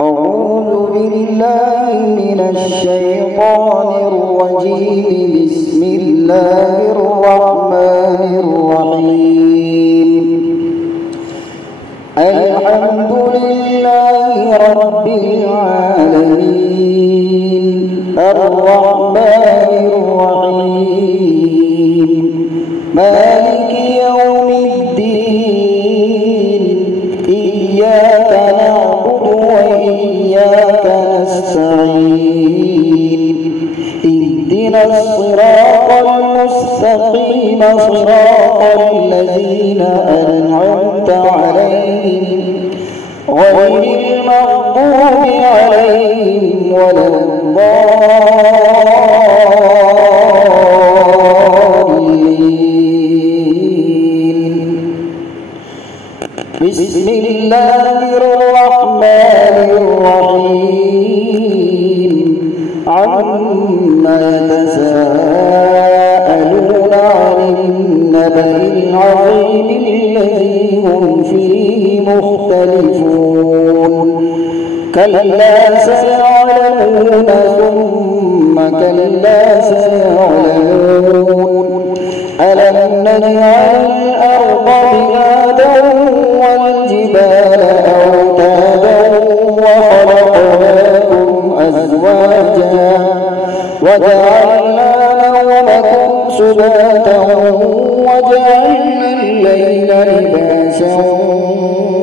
أعوذ بالله من الشيطان الرجيم. بسم الله الرحمن الرحيم. الحمد لله رب العالمين الرحمن الرحيم مالك يوم الدين إياك نعبد وإياك نستعين اهدنا الصراط المستقيم صراط الذين أنعمت عليهم غير المغضوب عليهم ولا الضالين. بسم الله الرحمن الرحيم. عما تساءلون عن النبأ العظيم الذي هم فيه مختلفون. كلا سيعلمون ثم كلا سيعلمون. ألم نجعل الأرض مهادا والجبال أوتادا وخلقناكم أزواجا وجعلنا نومكم سباتا وجعلنا الليل لباسا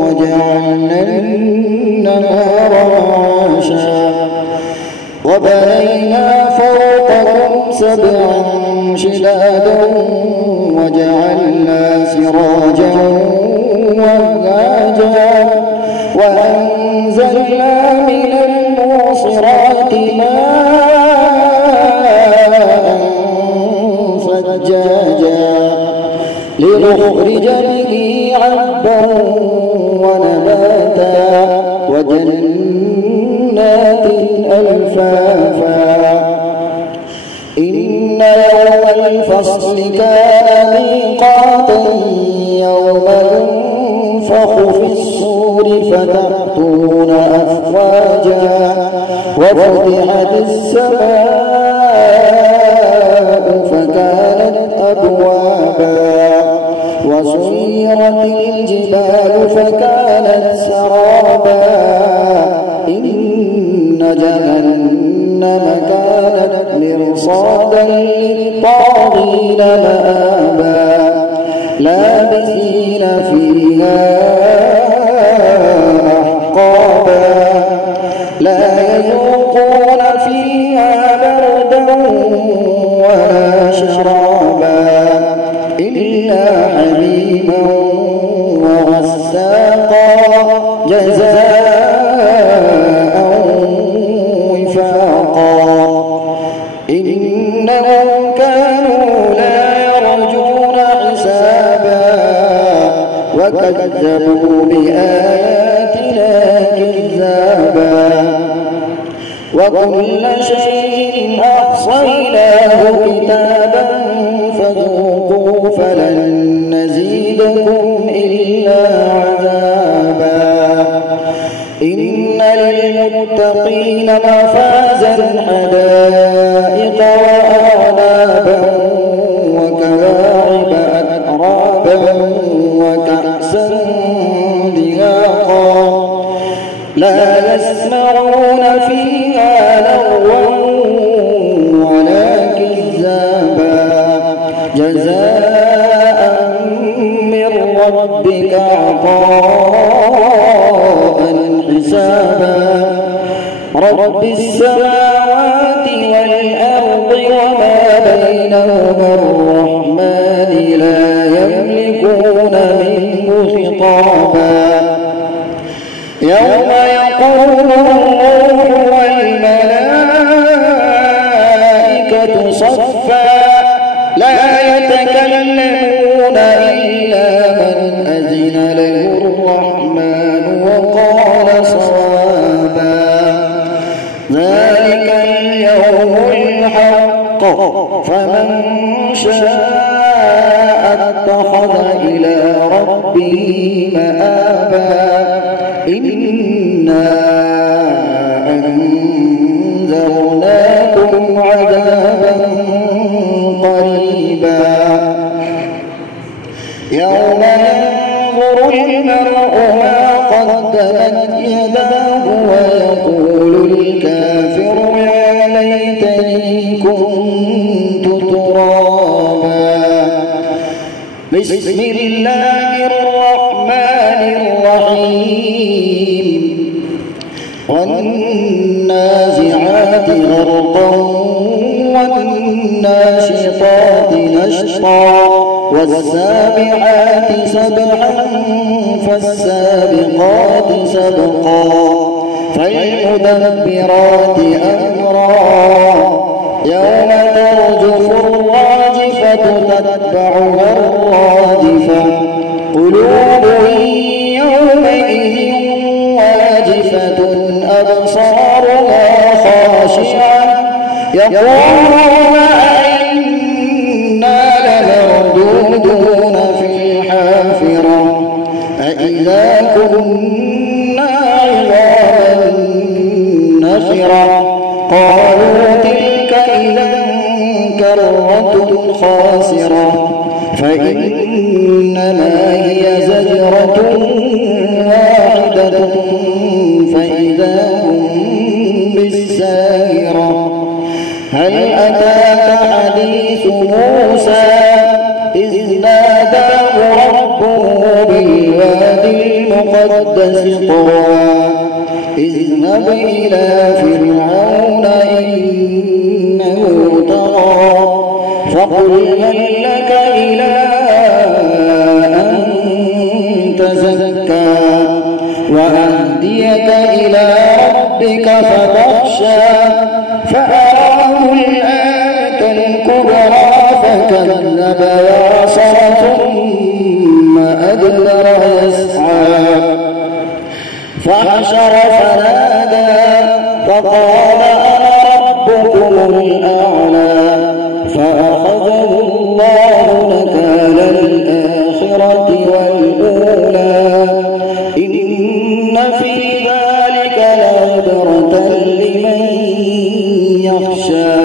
وجعلنا النهار معاشا وبنينا فوقكم سبعا شدادا وجعلنا سراجا وهاجا وأنزلنا من المعصرات ماء ثجاجا لنخرج به حبا ونباتا وجنات ألفافا. إن يوم الفصل كان ميقاتا يوم ينفخ في الصور فتأتون أفواجا وفتحت السماء فكانت أبوابا وسيرت الجبال فكانت سرابا. إن جهنم كانت مرصادا للطاغين مآبا لابثين فيها أحقابا لا يذوقون فيها بردا ولا شرابا إلا حميما وغساقا جزاء وفاقا. إنهم كانوا لا يرجون حسابا وكذبوا بآياتنا كذابا وكل شيء أحصيناه كتابا فذوقوا فلن نزيدكم إلا عذابا. إن للمتقين مفازا حدائق وأعنابا وكواعب أترابا وكأسا دهاقا لا يسمعون فيها لغوا ولا كذابا جزاء من ربك عطاء حسابا. رب السماوات والأرض وما بينهما الرحمن لا يملكون منه خطابا. يوم يقول الروح والملائكة صفا لا يتكلمون إلا من أذن له الرحمن وقال صوابا. ذلك اليوم الحق فمن شاء اتخذ إلى ربه مآبا. إنا المرء ما قدمت يداه ويقول الكافر يا ليتني كنت ترابا. بسم الله الرحمن الرحيم. والنازعات غرقا والناشطات نشطا والسابحات سبحا فالسابقات سبقا فالمدبرات أمرا يوم ترجف الراجفة تتبعها الرادفة قلوب يومئذ واجفة أبصارها خاشعة يقولون أئنا لمردودون في الحافرة أئذا كنا عظاما نخرة قالوا تلك إذا كرة خاسرة فإنما هي زجرة واحدة فإذا هم بالساهرة. هل أتاك حديث موسى إذ ناداه ربه بالوادي المقدس طوى اذهب إلى فرعون إنه طغى فقل هل لك إلى أن تزكى وأهديك إلى ربك فتخشى فأراه الآية الكبرى فكذب وعصى ثم أدبر يسعى فحشر فنادى فقال أنا ربكم الأعلى فأخذه الله نكال الآخرة والأولى إن في ذلك لعبرة لمن يخشى.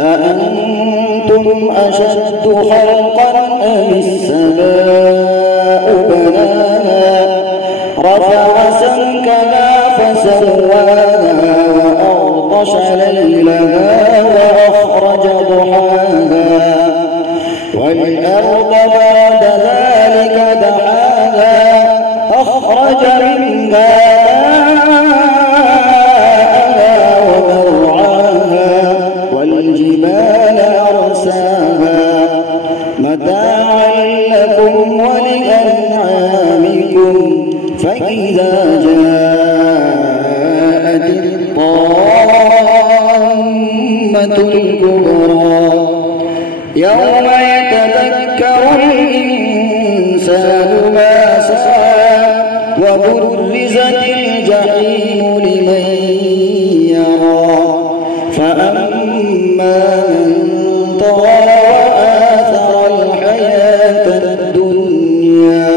أأنتم أشد خلقا أم السماء بناها رفع سمكها فسواها وأغطش ليلها وأخرج ضحاها والأرض بعد ذلك دحاها أخرج منها ماءها ومرعاها والجبال أرساها متاعا لكم ولأنعامكم فإذا جاءت الطامة الكبرى يوم يتذكر الإنسان ما سعى وبرزت الجحيم لمن يرى فأما من طغى وآثر الحياة الدنيا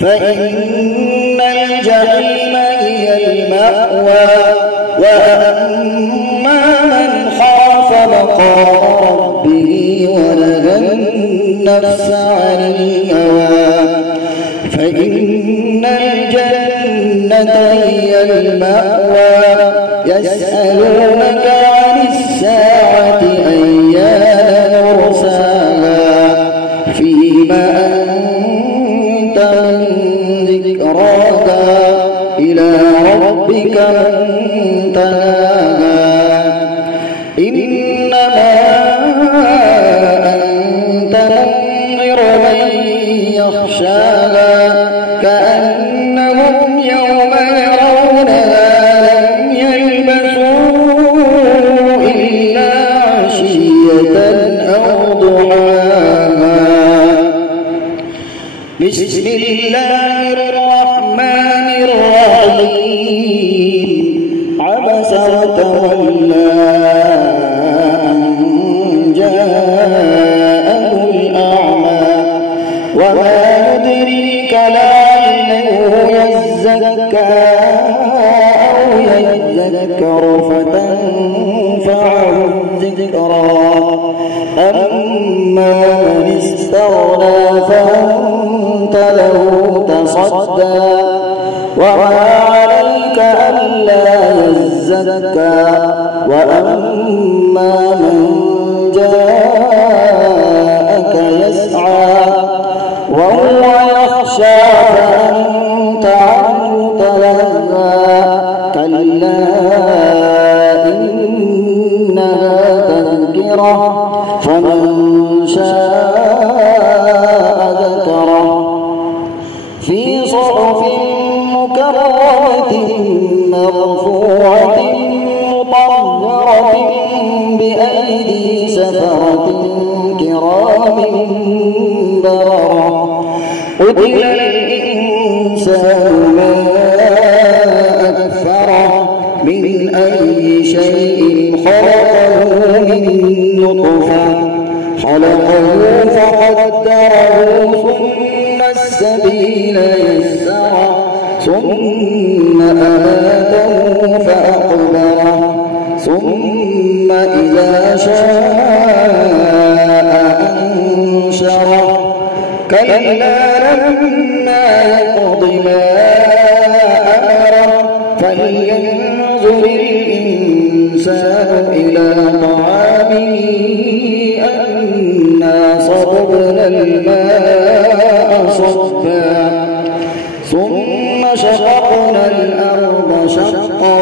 فإن الجحيم هي المأوى وأما من خاف مقام ربه ونهى النفس عن الهوى فإن الجنة هي المأوى يسألونك عن الساعة أيان مرساها فيما أنت من ذكراها إلى ربك منتهاها إنما أنت منذر من يخشاها كأنهم يوم يرونها لم يلبثوا إلا عشية أو ضحاها. بسم الله الرحمن الرحيم. عبس وتولى أن جاءه الأعمى وما يدريك لعله يزكى أو يذكر فتنفعه الذكرى أما من استغنى فأنت فأنت له تصدى وما عليك ألا يزكى وأما من جاءك يسعى وهو يخشى فأنت عنه تلهى كلا إنها تذكرة فمن شاء ذكره في صحف مكرمة مرفوعة مطهرة بأيدي سفرة كرام بررة قتل الإنسان ما أكفره من أي شيء خلقه من نطفة خلقه فقدره ثم السبيل يسره ثم أماته فأقبره ثم إذا شاء أنشره كلا لما يقض ما أمره فلينظر الإنسان إلى طعامه أنا صببنا الماء صبا ثم شققنا الأرض شقا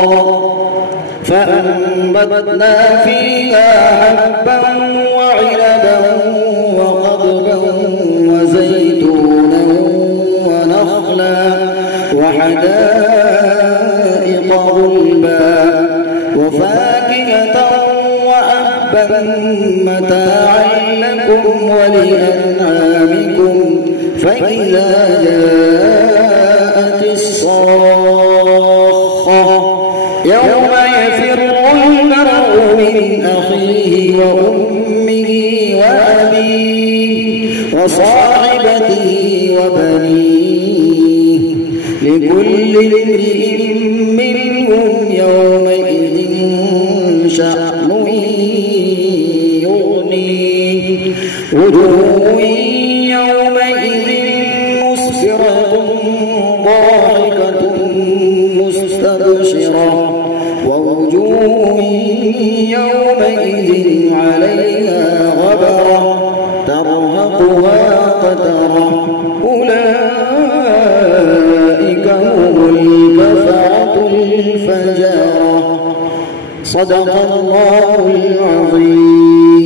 فأنبتنا فيها حبا وعنبا وقضبا وزيتونا ونخلا وحدائق غلبا وفاكهة وأبا متاعا لكم ولأنعامكم فإذا جاءت الصاخة يوم يفر المرء من أخيه وأمه وأبيه وصاحبته وبنيه لكل امرئ منهم يومئذ شأن يغنيه وجوه يومئذ مسفرة ضاحكة مستبشرة ووجوه يومئذ عليها غبرة ترهقها قترة أولئك هم الكفرة الفجرة صدق الله العظيم.